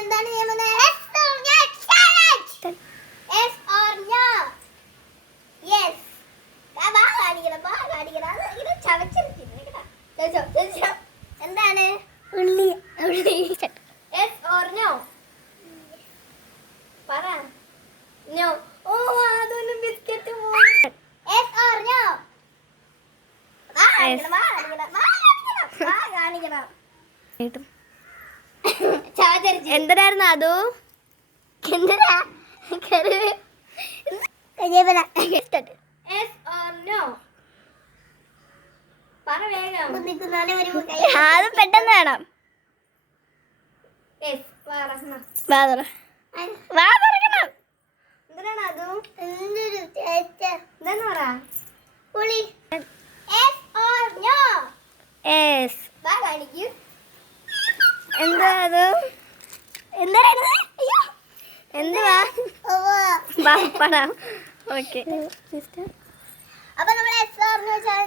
എന്താണ് നിയമം? എന്താണ്? ഉള്ളി. Yes or no? പറ. No. ഓ അതൊന്നും ബിസ്ക്കറ്റ് പോയി. Yes or no? എന്തരായിരുന്നു അതോ? എന്തിനാ? Yes or no? പറ വേഗം. അത് പെട്ടെന്ന് വേണം. Yes. പറ. വാ തുറ. വാ തുറക്കണം. എന്തിനാണ് അതും? ഇതെന്ന് പറ. പുളി. Yes or no? Yes. വാ കാണിക്കൂ. എന്താ അത്? എന്തായിരുന്നു? അയ്യോ. എന്തുവാ? ഓ. പടം. ഓക്കെ. അപ്പൊ നമ്മുടെ yes or no ചാനൽ